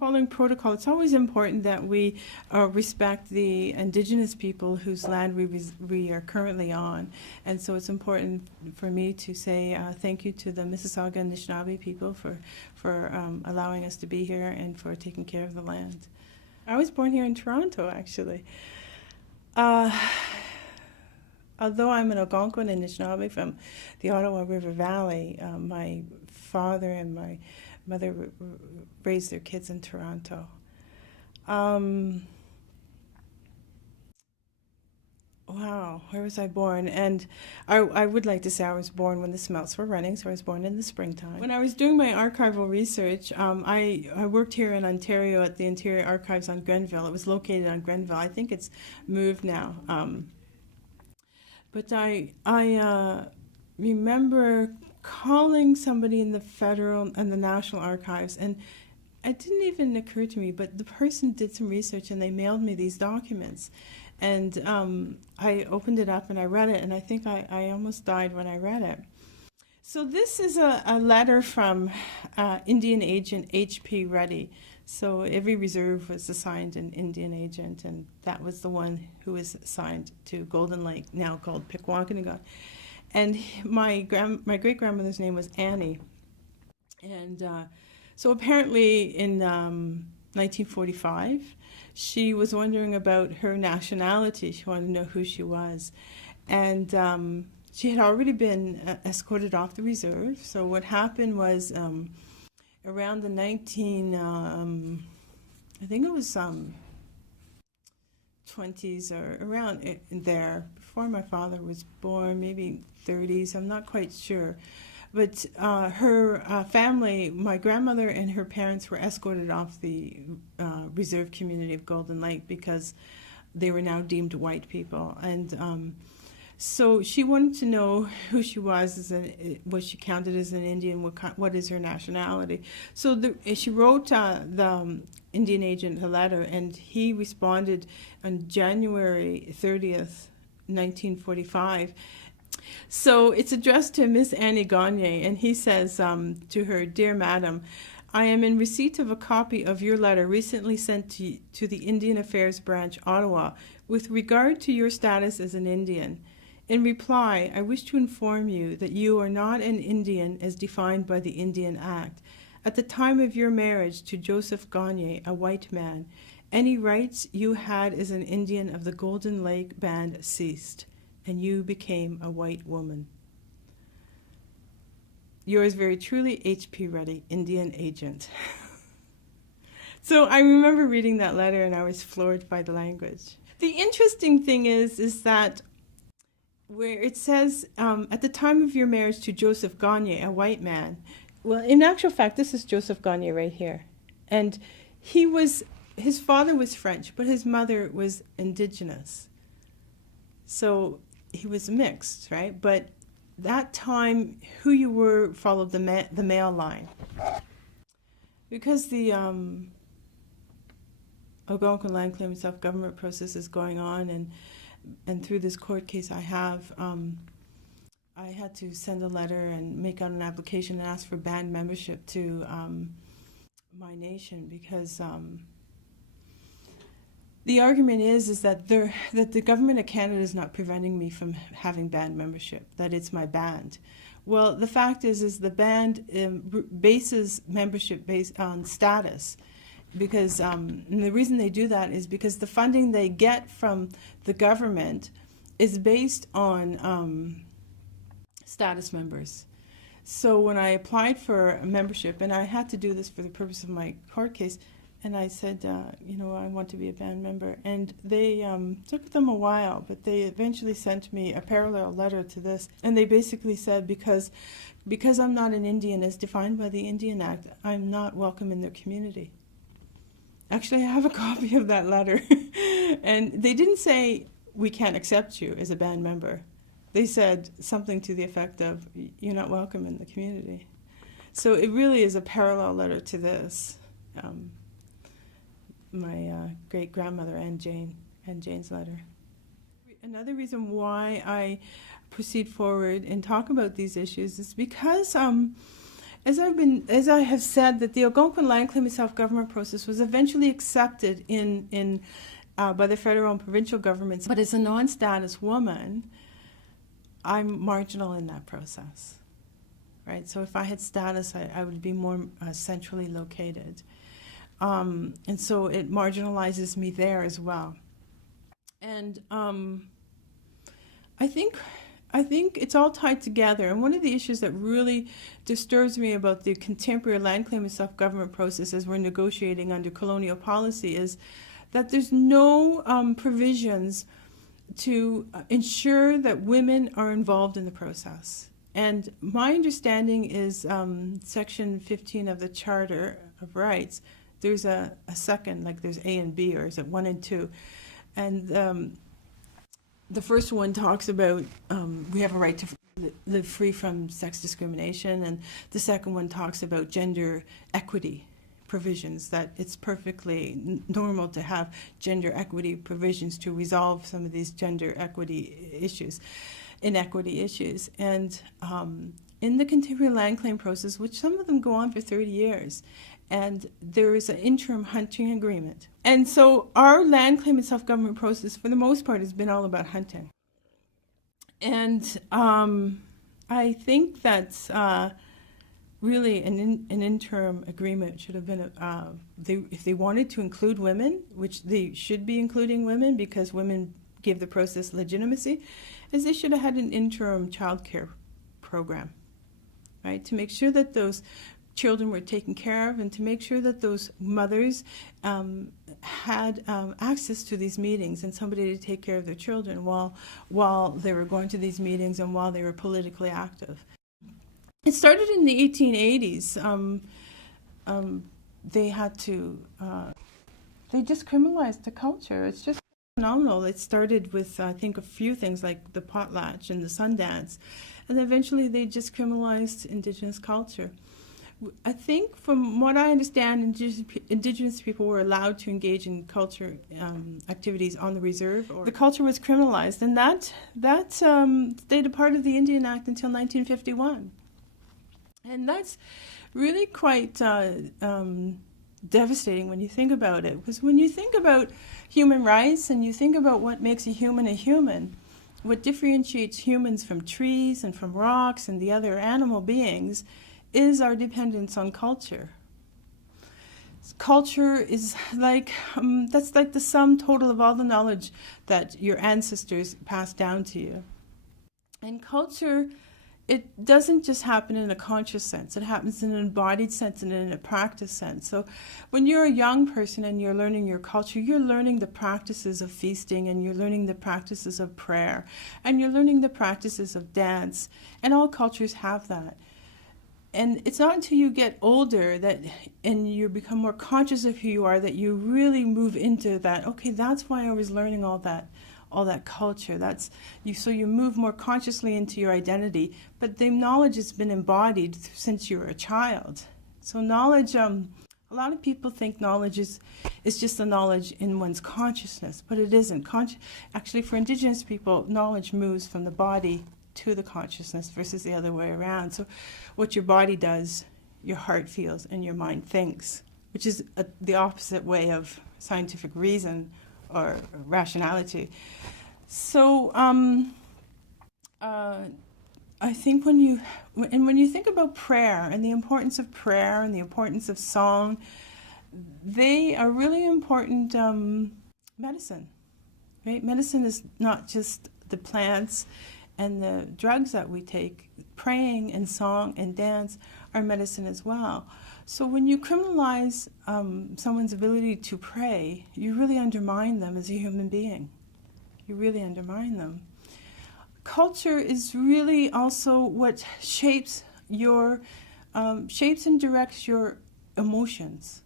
Following protocol, it's always important that we respect the Indigenous people whose land we are currently on. And so it's important for me to say thank you to the Mississauga and Anishinaabe people for allowing us to be here and for taking care of the land. I was born here in Toronto, actually. Although I'm an Algonquin and Anishinaabe from the Ottawa River Valley, my father and my mother raised their kids in Toronto. Wow, where was I born? And I would like to say I was born when the smelts were running, so I was born in the springtime. When I was doing my archival research, I worked here in Ontario at the Interior Archives on Grenville. It was located on Grenville. I think it's moved now. But I remember calling somebody in the federal and the National Archives, and it didn't even occur to me, but the person did some research and they mailed me these documents. And I opened it up and I read it, and I think I almost died when I read it. So this is a letter from Indian agent H.P. Reddy. So every reserve was assigned an Indian agent, and that was the one who was assigned to Golden Lake, now called Pikwakanagan. And my great-grandmother's name was Annie. And so apparently in 1945, she was wondering about her nationality. She wanted to know who she was. And she had already been escorted off the reserve. So what happened was around the I think it was 20s or around there, before my father was born, maybe 30s, I'm not quite sure. But her family, my grandmother and her parents, were escorted off the reserve community of Golden Lake because they were now deemed white people. And so she wanted to know who she was she counted as an Indian, what is her nationality. So she wrote the Indian agent a letter, and he responded on January 30th, 1945. So it's addressed to Miss Annie Gagne, and he says to her, "Dear Madam, I am in receipt of a copy of your letter recently sent to the Indian Affairs Branch, Ottawa, with regard to your status as an Indian. In reply, I wish to inform you that you are not an Indian as defined by the Indian Act. At the time of your marriage to Joseph Gagne, a white man, any rights you had as an Indian of the Golden Lake Band ceased, and you became a white woman. Yours very truly, H.P. Reddy, Indian agent." So I remember reading that letter, and I was floored by the language. The interesting thing is that where it says, at the time of your marriage to Joseph Gagne, a white man, well, in actual fact, this is Joseph Gagne right here. And his father was French, but his mother was Indigenous. So he was mixed, right? But that time, who you were followed the male line. Because the Algonquin land claim and self-government process is going on, and through this court case I had to send a letter and make out an application and ask for band membership to my nation, because the argument is that the government of Canada is not preventing me from having band membership, that it's my band. Well, the fact is the band bases membership based on status. Because and the reason they do that is because the funding they get from the government is based on status members. So when I applied for a membership, and I had to do this for the purpose of my court case, and I said, I want to be a band member. And they took them a while, but they eventually sent me a parallel letter to this. And they basically said, because I'm not an Indian as defined by the Indian Act, I'm not welcome in their community. Actually, I have a copy of that letter. And they didn't say, we can't accept you as a band member. They said something to the effect of, you're not welcome in the community. So it really is a parallel letter to this. My great-grandmother and Jane's letter. Another reason why I proceed forward and talk about these issues is because as I have said, that the Algonquin land claim and self-government process was eventually accepted by the federal and provincial governments. But as a non-status woman, I'm marginal in that process, right? So if I had status, I would be more centrally located. And so it marginalizes me there as well. And I think it's all tied together. And one of the issues that really disturbs me about the contemporary land claim and self-government process as we're negotiating under colonial policy is that there's no provisions to ensure that women are involved in the process. And my understanding is Section 15 of the Charter of Rights, there's a second, like there's A and B, or is it 1 and 2? And the first one talks about we have a right to live free from sex discrimination, and the second one talks about gender equity provisions, that it's perfectly normal to have gender equity provisions to resolve some of these gender equity issues, inequity issues. And in the contemporary land claim process, which some of them go on for 30 years, and there is an interim hunting agreement. And so our land claim and self-government process, for the most part, has been all about hunting. And I think that's really an interim agreement should have been, if they wanted to include women, which they should be including women because women give the process legitimacy, is they should have had an interim child care program, right, to make sure that those children were taken care of and to make sure that those mothers had access to these meetings and somebody to take care of their children while they were going to these meetings and while they were politically active. It started in the 1880s. They just criminalized the culture. It's just phenomenal. It started with, I think, a few things like the potlatch and the Sundance, and eventually they just criminalized Indigenous culture. I think, from what I understand, Indigenous people were allowed to engage in culture activities on the reserve. The culture was criminalized, and that stayed a part of the Indian Act until 1951. And that's really quite devastating when you think about it. Because when you think about human rights and you think about what makes a human, what differentiates humans from trees and from rocks and the other animal beings is our dependence on culture. Culture is like, that's like the sum total of all the knowledge that your ancestors passed down to you. And culture, it doesn't just happen in a conscious sense. It happens in an embodied sense and in a practice sense. So when you're a young person and you're learning your culture, you're learning the practices of feasting, and you're learning the practices of prayer, and you're learning the practices of dance. And all cultures have that. And it's not until you get older and you become more conscious of who you are that you really move into that, okay, that's why I was learning all that culture. So you move more consciously into your identity, but the knowledge has been embodied since you were a child. So knowledge, a lot of people think knowledge is just the knowledge in one's consciousness, but it isn't. Actually, for Indigenous people, knowledge moves from the body to the consciousness versus the other way around. So what your body does, your heart feels, and your mind thinks, which is the opposite way of scientific reason or rationality. So I think when you think about prayer and the importance of prayer and the importance of song, they are really important medicine, right? Medicine is not just the plants and the drugs that we take. Praying and song and dance are medicine as well. So when you criminalize someone's ability to pray, you really undermine them as a human being. You really undermine them. Culture is really also what shapes and directs your emotions.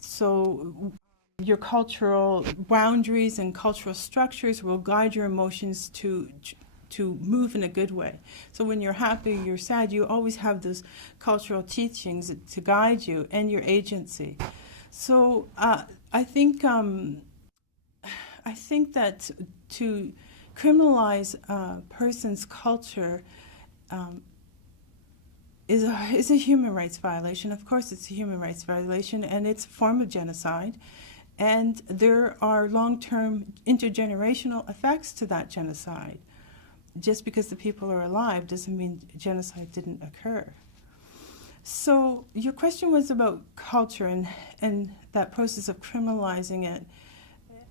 So your cultural boundaries and cultural structures will guide your emotions to move in a good way. So when you're happy, you're sad, you always have those cultural teachings to guide you and your agency. So I think that to criminalize a person's culture is a human rights violation. Of course, it's a human rights violation, and it's a form of genocide. And there are long-term intergenerational effects to that genocide. Just because the people are alive doesn't mean genocide didn't occur. So your question was about culture and that process of criminalizing it.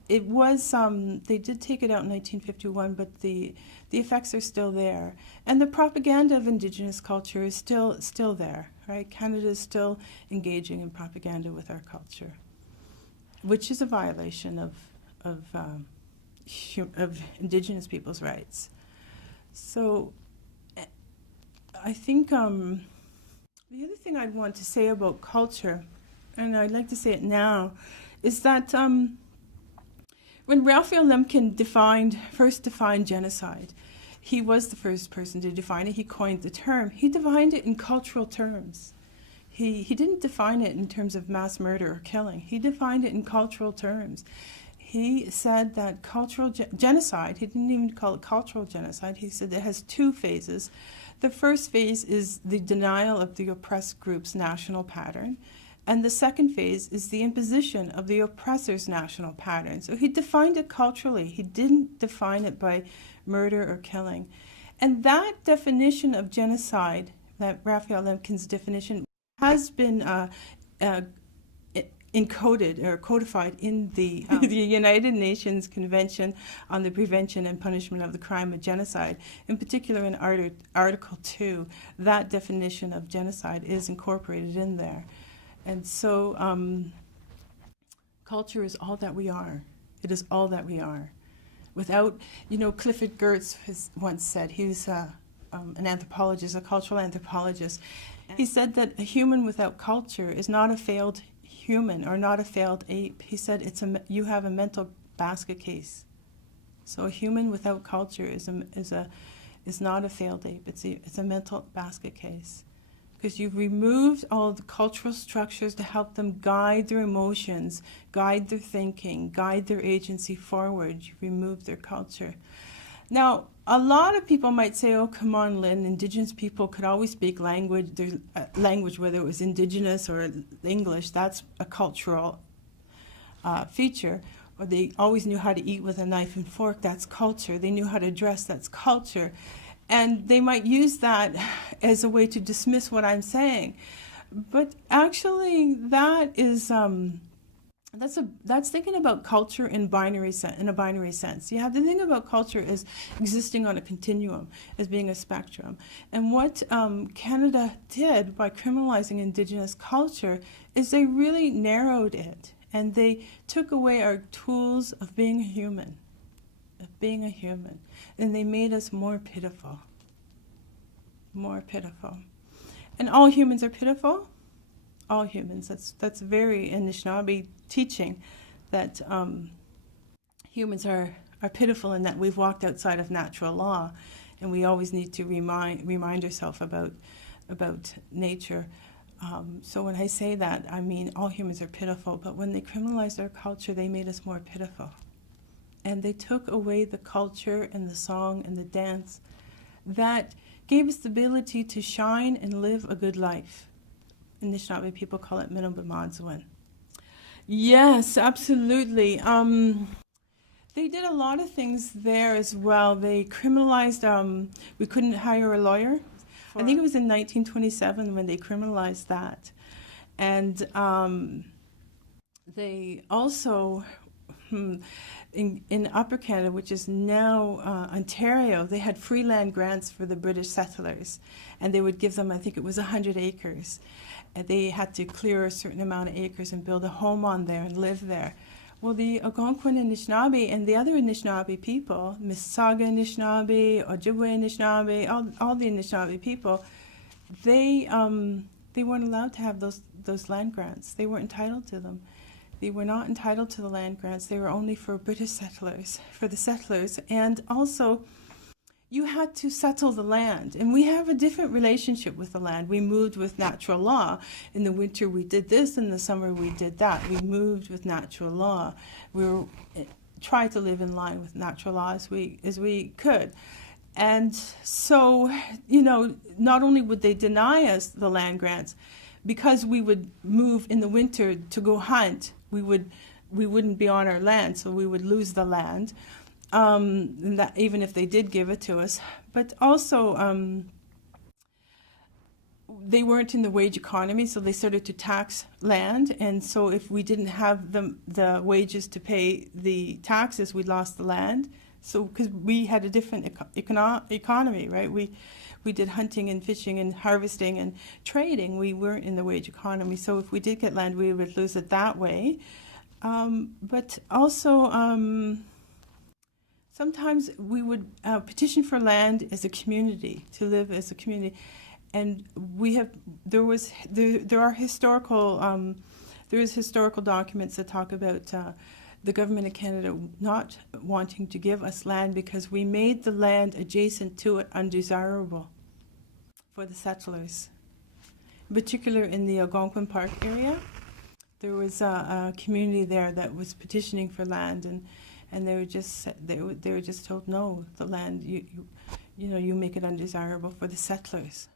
It was, they did take it out in 1951, but the effects are still there. And the propaganda of Indigenous culture is still there, right? Canada is still engaging in propaganda with our culture, which is a violation of Indigenous people's rights. So I think the other thing I'd want to say about culture, and I'd like to say it now, is that when Raphael Lemkin first defined genocide, he was the first person to define it. He coined the term. He defined it in cultural terms. He didn't define it in terms of mass murder or killing. He defined it in cultural terms. He said that cultural genocide, he didn't even call it cultural genocide, he said it has two phases. The first phase is the denial of the oppressed group's national pattern, and the second phase is the imposition of the oppressor's national pattern. So he defined it culturally. He didn't define it by murder or killing. And that definition of genocide, that Raphael Lemkin's definition, has been encoded or codified in the United Nations Convention on the Prevention and Punishment of the Crime of Genocide. In particular, in Article 2, that definition of genocide is incorporated in there. And so culture is all that we are. It is all that we are. Without, Clifford Geertz has once said, he was an anthropologist, a cultural anthropologist. He said that a human without culture is not a failed human or not a failed ape. He said you have a mental basket case. So a human without culture is not a failed ape. It's a mental basket case, because you've removed all the cultural structures to help them guide their emotions, guide their thinking, guide their agency forward. You've removed their culture. Now, a lot of people might say, oh, come on, Lynn, Indigenous people could always speak language. There's language, whether it was Indigenous or English, that's a cultural feature. Or they always knew how to eat with a knife and fork, that's culture. They knew how to dress, that's culture. And they might use that as a way to dismiss what I'm saying. But actually, that is... That's thinking about culture in a binary sense. You have to think about culture as existing on a continuum, as being a spectrum. And what Canada did by criminalizing Indigenous culture is they really narrowed it, and they took away our tools of being a human, and they made us more pitiful. And all humans are pitiful. All humans. That's very Anishinaabe teaching, that humans are pitiful in that we've walked outside of natural law, and we always need to remind ourselves about nature. So when I say that, I mean all humans are pitiful, but when they criminalized our culture, they made us more pitiful. And they took away the culture and the song and the dance that gave us the ability to shine and live a good life. Anishinaabe people call it Minimum. Yes, absolutely. They did a lot of things there as well. They criminalized, we couldn't hire a lawyer. I think it was in 1927 when they criminalized that. And they also, in Upper Canada, which is now Ontario, they had free land grants for the British settlers. And they would give them, I think it was 100 acres. And they had to clear a certain amount of acres and build a home on there and live there. Well, the Algonquin Anishinaabe and the other Anishinaabe people, Mississauga Anishinaabe, Ojibwe Anishinaabe, all the Anishinaabe people, they weren't allowed to have those land grants. They weren't entitled to them. They were not entitled to the land grants. They were only for British settlers, for the settlers. And also, you had to settle the land. And we have a different relationship with the land. We moved with natural law. In the winter, we did this. In the summer, we did that. We moved with natural law. We tried to live in line with natural law as we could. And so, not only would they deny us the land grants, because we would move in the winter to go hunt, we wouldn't be on our land, so we would lose the land, and that, even if they did give it to us. But also, they weren't in the wage economy, so they started to tax land, and so if we didn't have the wages to pay the taxes, we lost the land. So, because we had a different economy, right? We did hunting and fishing and harvesting and trading. We weren't in the wage economy. So if we did get land, we would lose it that way. But also, sometimes we would petition for land as a community, to live as a community. And there are historical, there is historical documents that talk about the government of Canada not wanting to give us land because we made the land adjacent to it undesirable for the settlers. In particular, in the Algonquin Park area, there was a community there that was petitioning for land, and they were just told, no, the land, you make it undesirable for the settlers.